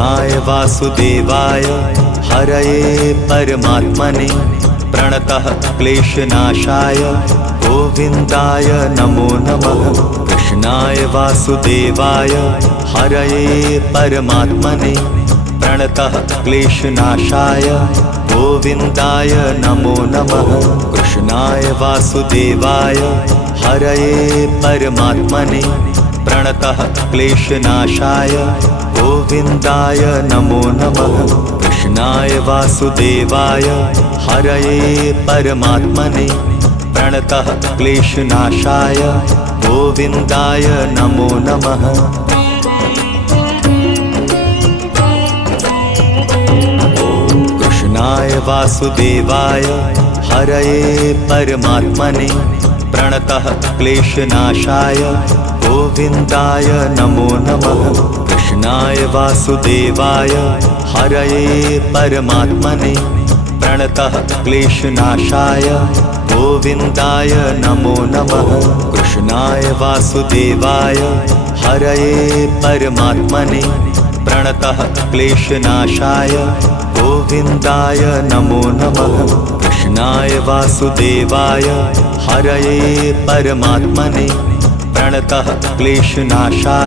कृष्णाय वासुदेवाय हरये परमात्मने प्रणतः क्लेशनाशाय गोविन्दाय नमो नमः। कृष्णाय वासुदेवाय हरये परमात्मने प्रणतः क्लेशनाशाय गोविन्दाय नमो नमः। कृष्णाय वासुदेवाय हरये परमात्मने प्रणतः क्लेशनाशाय गोविन्दाय नमो नमः। कृष्णाय वासुदेवाय हरये परमात्मने प्रणतः क्लेशनाशाय गोविन्दाय नमो नमः। कृष्णाय वासुदेवाय हरये परमात्मने प्रणतः क्लेशनाशाय गोविन्दाय नमो नमः। कृष्णाय वासुदेवाय हरये परमात्मने प्रणतः क्लेशनाशाय गोविन्दाय नमो नमः। कृष्णाय वासुदेवाय हरये परमात्मने प्रणतः क्लेशनाशाय गोविन्दाय नमो नमः। कृष्णाय वासुदेवाय हरये परमात्मने प्रणतः क्लेशनाशाय